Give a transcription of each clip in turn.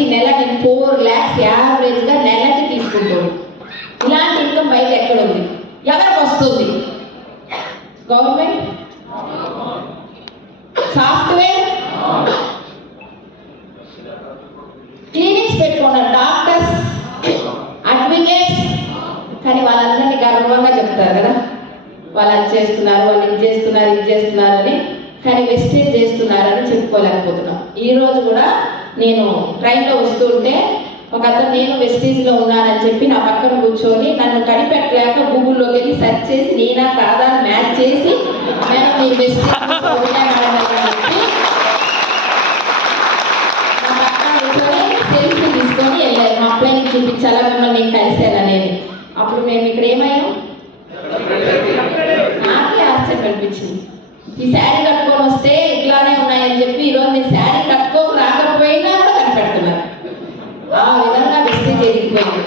ప్రతి నెల నేను 4 lakhs యావరేజ్గా నెలకి తీసుకుంటాను. ఇలాంటి ఇన్కమ్ బయట ఎక్కడ ఉంది? ఎవరికి వస్తుంది? గవర్నమెంట్, సాఫ్ట్వేర్, క్లినిక్స్ పెట్టుకున్నారు, డాక్టర్స్, అడ్వకేట్స్. కానీ వాళ్ళందరినీ గర్వంగా చెప్తారు కదా, వాళ్ళు అది చేస్తున్నారు, వాళ్ళు ఇది చేస్తున్నారు, ఇది చేస్తున్నారు అని. కానీ వెస్టేజ్ చేస్తున్నారని చెప్పుకోలేకపోతున్నాం. ఈరోజు కూడా నేను ట్రైన్లో వస్తుంటే ఒక అతను నేను వెస్టేజ్లో ఉన్నానని చెప్పి నా పక్కన కూర్చొని నన్ను కనిపెట్టలేక గూగుల్లోకి వెళ్ళి సెర్చ్ చేసి నేనా కాదా మ్యాచ్ చేసి నేను మీ వెస్టేజ్ చెప్పి నా పక్కన కూర్చొని సెల్ఫీ తీసుకొని వెళ్ళారు. మా అప్లైని చూపించాలా మిమ్మల్ని నేను కలిశాననేది. అప్పుడు మేము ఇక్కడ ఏమయ్యాం? నాకే ఆశ్చర్యం అనిపించింది. ఈ శారీ కట్టుకొని వస్తే ఇట్లానే ఉన్నాయని చెప్పి ఈరోజు నేను శారీ కట్టుకోక రాకపోయినా కూడా కనిపెడుతున్నారు. ఆ విధంగా వెస్టేజ్ ఎదిగిపోయింది.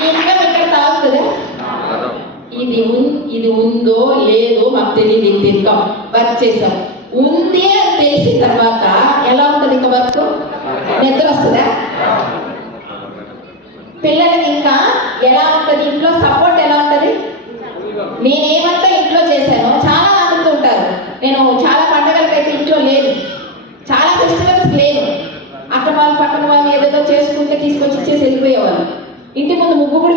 ఈ ఇన్కమ్ ఇక్కడ తాగుతుందా? ఇది ఉందో లేదో మాకు తెలియదు. ఇంత ఇన్కమ్ వర్క్ చేసాం, ఉంది అని తెలిసిన తర్వాత ఎలా ఉంటుంది ఇంకా వర్క్? నిద్ర వస్తుందా? పిల్లలకి ఇంకా ఎలా ఉంటుంది? ఇంట్లో సపోర్ట్ ఎలా ఉంటుంది? నేనేమంతా ఇంట్లో చేశానో చాలా అనుకుంటూ ఉంటారు. నేను చాలా పండుగలకైతే ఇంట్లో లేదు, చాలా ఫెస్టివల్స్ లేదు. అక్కడ వాళ్ళు పక్కన వాళ్ళు ఏదేదో చేసుకుంటే తీసుకొచ్చి ఇచ్చేసి వెళ్ళిపోయేవాళ్ళు. ఇంటి ముందు ముగ్గు కూడా